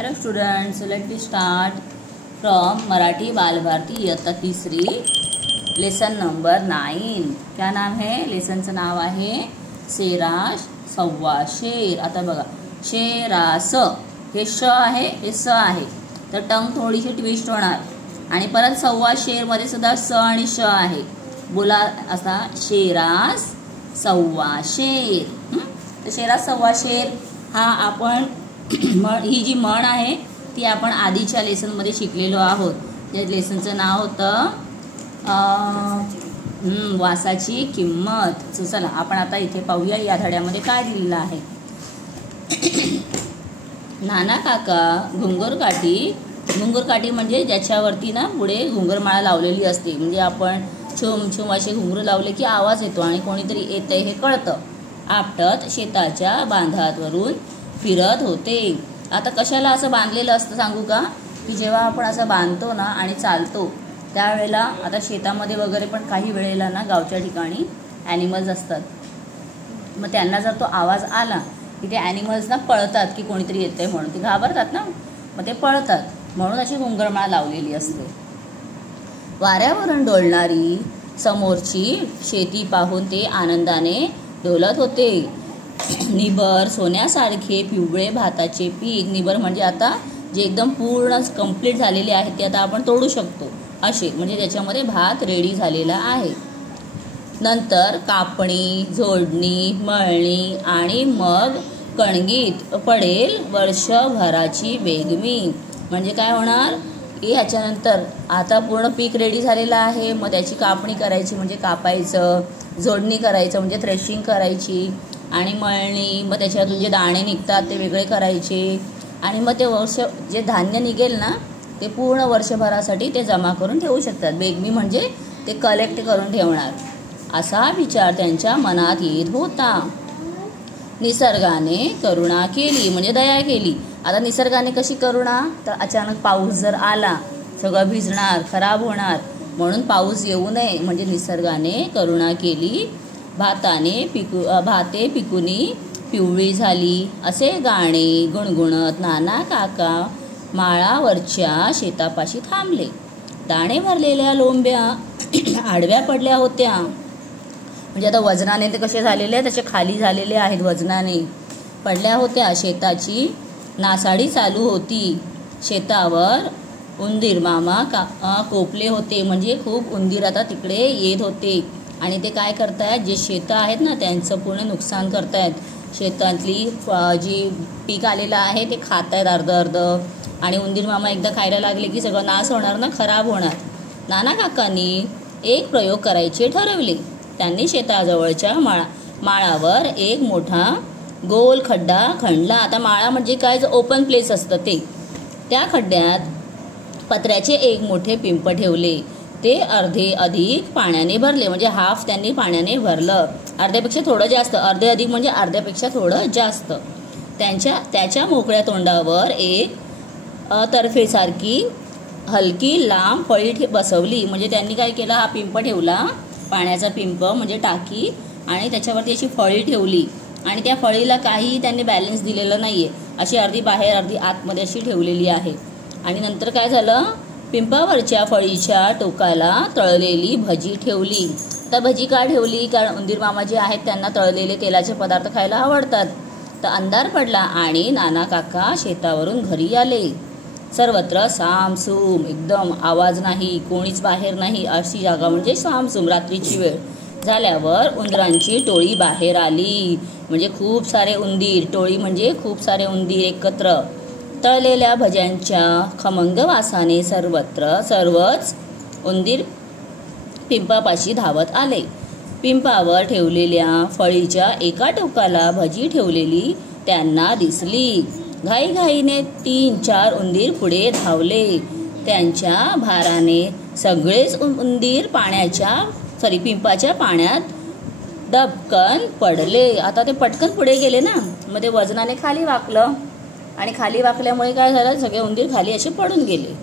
Hello students, let me start from Marathi Balbharati इयत्ता तिसरी lesson number 9। क्या नाम है? लेसनचं नाव आहे शेरास सव्वा शेर। आता बघा, शेरास हे श आहे, हे स आहे, तर टंग थोडीशी ट्विस्ट होणार। आणि परत सव्वा शेरमध्ये सुद्धा स आणि श आहे। बोला असा शेरास सव्वा शेर। तर शेरास सव्वा शेर हा आपण ही जी म्हण आहे ती आपण आधीच्या लेसनमध्ये शिकलेलो आहोत। त्या लेसनचं नाव होतं वासाची किंमत। चला आपण आता इथे पाहूया या धड्यामध्ये काय दिलेलं आहे। नाना काका घुंगुरकाठी म्हणजे ज्याच्यावरती ना पुढे घुंगरमाळा लावलेली असते, म्हणजे आपण छुम छुम असे घुंगरू लावले की आवाज येतो आणि कोणीतरी येतंय हे कळतं। आपटत शेताच्या बांधावरून फिरत होते। आता कशाला असं बांधलेलं असतं सांगू का? की जेव्हा आपण असं बांधतो ना आणि चालतो त्यावेळेला, आता शेतामध्ये वगैरे पण काही वेळेला ना गावच्या ठिकाणी ॲनिमल्स असतात, मग त्यांना जर तो आवाज आला की ते ॲनिमल्स ना पळतात की कोणीतरी येतंय म्हणून, ते घाबरतात ना, मग ते पळतात, म्हणून अशी घुंगरमाळा लावलेली असते। वाऱ्यावरून डोलणारी समोरची शेती पाहून ते आनंदाने डोलत होते। निबर सोन्यासारखे पिवळे भाताचे पीक, निबर म्हणजे आता जे एकदम पूर्ण कंप्लीट झालेले आहेत ते आता आपण तोडू शकतो असे, म्हणजे त्याच्यामध्ये भात रेडी झालेला आहे। नंतर कापणी, झोडणी, मळणी आणि मग कणगीत पडेल वर्षभराची बेगमी। म्हणजे काय होणार की ह्याच्यानंतर आता पूर्ण पीक रेडी झालेलं आहे, मग त्याची कापणी करायची म्हणजे कापायचं, झोडणी करायचं म्हणजे थ्रेशिंग करायची, आणि मळणी, मग त्याच्यातून जे दाणे निघतात ते वेगळे करायचे, आणि मग ते जे धान्य निघेल ना ते पूर्ण वर्षभरासाठी ते जमा करून ठेवू शकतात। बेगमी म्हणजे ते कलेक्ट करून ठेवणार, असा विचार त्यांच्या मनात येत होता। निसर्गाने करुणा केली म्हणजे दया केली। आता निसर्गाने कशी करुणा? तर अचानक पाऊस जर आला सगळं भिजणार, खराब होणार, म्हणून पाऊस येऊ नये म्हणजे निसर्गाने करुणा केली। भाते पिकुनी पिवळी झाली असे गाणे गुणगुणत नाना काका माळावरच्या शेतापाशी थांबले। दाणे भरलेल्या लोंब्या आडव्या पडल्या होत्या, म्हणजे आता वजनाने ते कसे झालेले आहेत, त्याचे खाली झालेले आहेत, वजनाने पडल्या होत्या। शेताची नासाडी चालू होती। शेतावर उंदीर मामा कोपले होते, म्हणजे खूप उंदीर आता तिकडे येत होते आणि ते काय करतायत, जे शेतं आहेत ना त्यांचं पूर्ण नुकसान करतायत। शेतातली जी पीक आलेलं आहे ते खात आहेत अर्ध, आणि उंदीर मामा एकदा खायला लागले की सगळं नाश होणार ना, खराब होणार। नाना काकांनी एक प्रयोग करायचे ठरवले। त्यांनी शेताजवळच्या माळावर एक मोठा गोल खड्डा खणला। आता माळा म्हणजे काय, जो ओपन प्लेस असतं ते, त्या खड्ड्यात पत्र्याचे एक मोठे पिंप ठेवले। ते अर्धे अधिक पाण्याने भरले, म्हणजे हाफ त्यांनी पाण्याने भरलं, अर्ध्यापेक्षा थोडं जास्त, अर्धे अधिक म्हणजे अर्ध्यापेक्षा थोडं जास्त। त्याच्या मोकळ्या तोंडावर एक तर्फेसारखी हलकी लांब फळी बसवली, म्हणजे त्यांनी काय केलं, हा पिंप ठेवला, पाण्याचा पिंप म्हणजे टाकी, आणि त्याच्यावरती अशी फळी ठेवली, आणि त्या फळीला काही त्यांनी बॅलन्स दिलेलं नाहीये, अशी अर्धी बाहेर अर्धी आतमध्ये अशी ठेवलेली आहे। आणि नंतर काय झालं, पिंपावरच्या फळीच्या टोकाला तळलेली भजी ठेवली। तर भजी का ठेवली? कारण उंदीर मामा जे आहेत त्यांना तळलेले तेलाचे पदार्थ खायला आवडतात। तर अंधार पडला आणि नाना काका शेतावरून घरी आले। सर्वत्र सामसूम, एकदम आवाज नाही, कोणीच बाहेर नाही, अशी जागा म्हणजे सामसूम। रात्रीची वेळ झाल्यावर उंदरांची टोळी बाहेर आली, म्हणजे खूप सारे उंदीर, टोळी म्हणजे खूप सारे उंदीर एकत्र। तळलेल्या भज्यांच्या खमंग वासाने सर्वच उंदीर पिंपापाशी धावत आले। पिंपावर ठेवलेल्या फळीच्या एका टोकाला भजी ठेवलेली त्यांना दिसली। घाईघाईने 3-4 उंदीर पुढे धावले। त्यांच्या भाराने सगळेच उंदीर पिंपाच्या पाण्यात दबकन पडले। आता ते पटकन पुढे गेले ना, मग ते वजनाने खाली वाकलं, आणि खाली वाकल्यामुळे काय झालं, सगळे उंदीर खाली असे पडून गेले,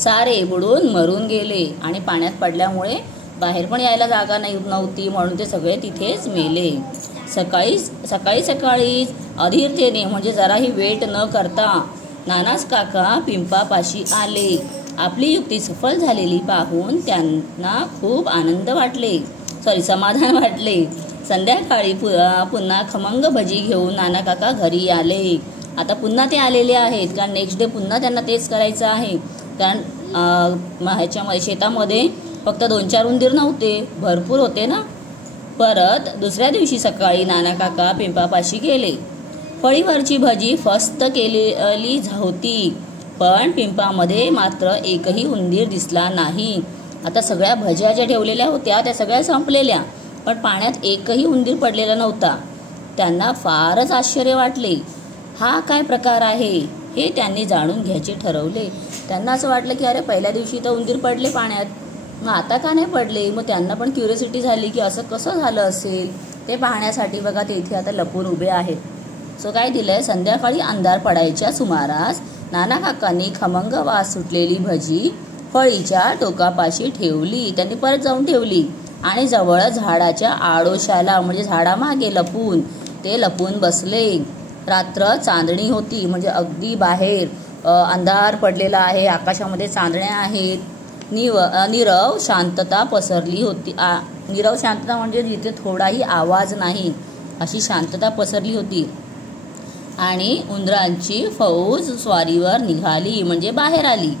सारे बुडून मरून गेले। आणि पाण्यात पडल्यामुळे बाहेर पण यायला जागा नव्हती, म्हणून ते सगळे तिथेच मेले। सकाळी अधीरतेने म्हणजे जराही वेट न करता नानाच काका पिंपापाशी आले. आपली युक्ती सफल झालेली पाहून त्यांना खूप समाधान वाटले. संध्याकाळी पुन्हा खमंग भजी घेऊन नाना काका घरी आले. आता पुन्हा ते आलेले आहेत, कारण नेक्स्ट डे पुन्हा त्यांना तेच करायचं आहे. कारण ह्याच्यामध्ये शेतामध्ये फक्त 2-4 उंदीर नव्हते, भरपूर होते ना. परत दुसऱ्या दिवशी सकाळी नाना काका पिंपापाशी गेले. फळीवरची भजी फस्त केलेली होती, पण पिंपामध्ये मात्र एकही उंदीर दिसला नाही. आता सगळ्या भज्या ज्या ठेवलेल्या होत्या त्या सगळ्या संपलेल्या, पण पाण्यात एकही उंदीर पडलेला नव्हता. त्यांना फारच आश्चर्य वाटले. हा काय प्रकार आहे हे त्यांनी जाणून घ्यायचे ठरवले. त्यांना असं वाटलं की अरे पहिल्या दिवशी तर उंदीर पडले पाण्यात, मग आता का नाही पडले. मग त्यांना पण क्युरिओसिटी झाली की असं कसं झालं असेल. ते पाहण्यासाठी बघा ते इथे आता लपून उभे आहेत. सो काय दिलंय, संध्याकाळी अंधार पडायच्या सुमारास नाना काकांनी खमंग वास सुटलेली भजी फळीच्या टोकापाशी ठेवली. त्यांनी परत जाऊन ठेवली आणि जवळ झाडाच्या आडोशाला म्हणजे झाडामागे लपून बसले. रात्र चांदणी होती, म्हणजे अगदी बाहेर अंधार पडलेला आहे, आकाशामध्ये चांदण्या आहेत. नीरव शांतता पसरली होती. नीरव शांतता म्हणजे जिथे थोडाही आवाज नाही अशी शांतता पसरली होती. आणि उंदरांची फौज स्वारीवर निघाली म्हणजे बाहेर आली.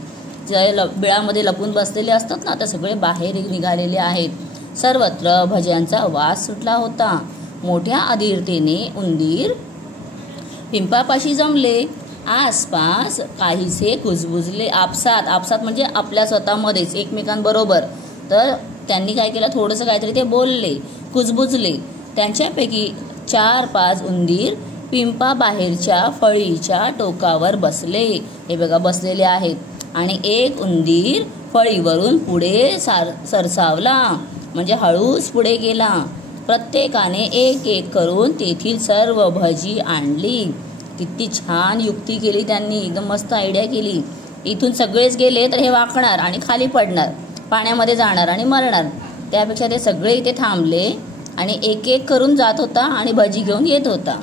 जे बिळामध्ये लपून बसलेले असतात ना, तर सगळे बाहेर निघालेले आहेत. सर्वत्र भज्यांचा वास सुटला होता. मोठ्या अधीरतेने उंदीर पिंपापाशी जमले. आसपास काहीसे कुजबुजले. आपसात म्हणजे आपल्या स्वतःमध्येच एकमेकांबरोबर. तर त्यांनी काय केलं, थोडंसं काहीतरी ते बोलले, कुजबुजले. त्यांच्यापैकी 4-5 उंदीर पिंपा बाहेरच्या फळीच्या टोकावर बसले. हे बघा बसलेले आहेत. आणि एक उंदीर फळीवरून पुढे सरसावला म्हणजे हळूच पुढे गेला. प्रत्येकाने एक करून तेथील सर्व भजी आणली. किती छान युक्ती केली त्यांनी, एकदम मस्त आयडिया केली. इथून सगळेच गेले तर हे वाकणार आणि खाली पडणार, पाण्यामध्ये जाणार आणि मरणार. त्यापेक्षा ते सगळे इथे थांबले आणि एक करून जात होता आणि भजी घेऊन येत होता.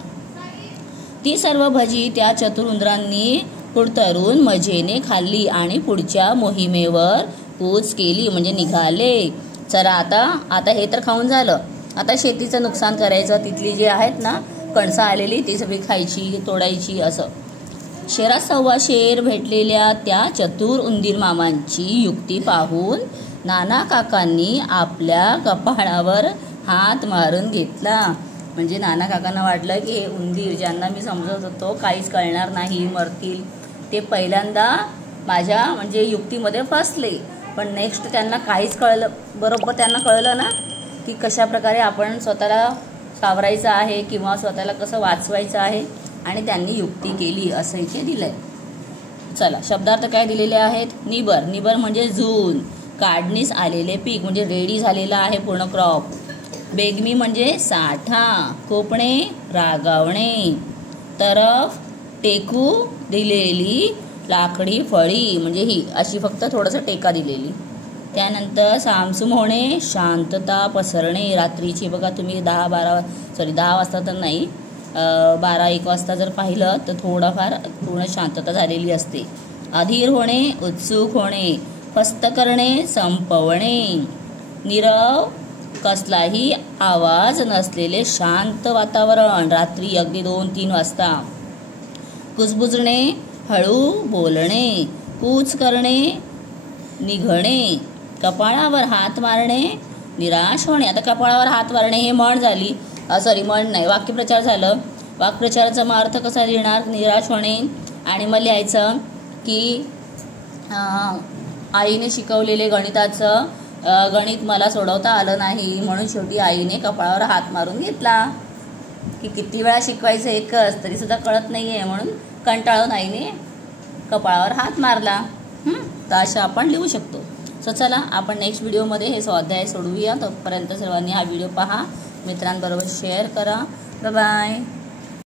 ती सर्व भजी त्या चतुर उंदरांनी कुडतरून मजेने खाल्ली आणि पुढच्या मोहिमेवर कूच केली म्हणजे निघाले. चला आता हे तर खाऊन झालं, आता शेतीचं नुकसान करायचं. तिथली जी आहेत ना कणसं आलेली ती सगळी खायची, तोडायची. असं शेरात सव्वा शेर भेटलेल्या त्या चतुर उंदीर मामांची युक्ती पाहून नाना काकांनी आपल्या कपाळावर हात मारून घेतला. म्हणजे नाना काकांना वाटलं की हे उंदीर ज्यांना मी समजत होतो काहीच कळणार नाही, मरतील, ते पहिल्यांदा माझ्या म्हणजे युक्तीमध्ये फसले. पण नेक्स्ट त्यांना काहीच कळलं. बरोबर त्यांना कळलं ना की कशा प्रकारे आपण स्वतःला सावरायचं आहे किंवा स्वतःला कसं वाचवायचं आहे. आणि त्यांनी युक्ती केली असं इथे दिलंय. चला शब्दार्थ काय दिलेले आहेत. निबर म्हणजे जून, काढणीस आलेले पीक म्हणजे रेडी झालेला आहे पूर्ण क्रॉप. बेगमी म्हणजे साठा, कोपणे रागावणे. तरफ टेकू दिलेली लाकडी फळी म्हणजे ही अशी फक्त थोडंसं टेका दिलेली. त्यानंतर सामसूम होणे, शांतता पसरणे. रात्रीची बघा तुम्ही 10 वाजता तर नाही, 12-1 वाजता जर पाहिलं तर थोडाफार पूर्ण शांतता झालेली असते. अधीर होणे, उत्सुक होणे. फस्त करणे, संपवणे. नीरव, कसलाही आवाज नसलेले शांत वातावरण रात्री अगदी 2-3 वाजता. कुजबुजणे, हळू बोलणे. कूच करणे, निघणे. कपाळावर हात मारणे, निराश होणे. आता कपाळावर हात मारणे हे म्हण झाली, म्हण नाही, वाक्यप्रचार झालं. वाक्प्रचाराचा मग अर्थ कसा लिहिणार, निराश होणे. आणि मग लिहायचं की आईने शिकवलेले गणिताचं गणित मला सोडवता आलं नाही, म्हणून शेवटी आईने कपाळावर हात मारून घेतला. की किती वेळा शिकवायचं एकच तरी सुद्धा कळत नाहीये, म्हणून कंटाळून आईने कपाळावर हात मारला. तर अशा आपण लिहू शकतो. सो चला आपण नेक्स्ट व्हिडिओमध्ये हे स्वाध्याय सोडवूया. तोपर्यंत सर्वांनी हा व्हिडिओ पहा, मित्रांबरोबर शेअर करा. बाय.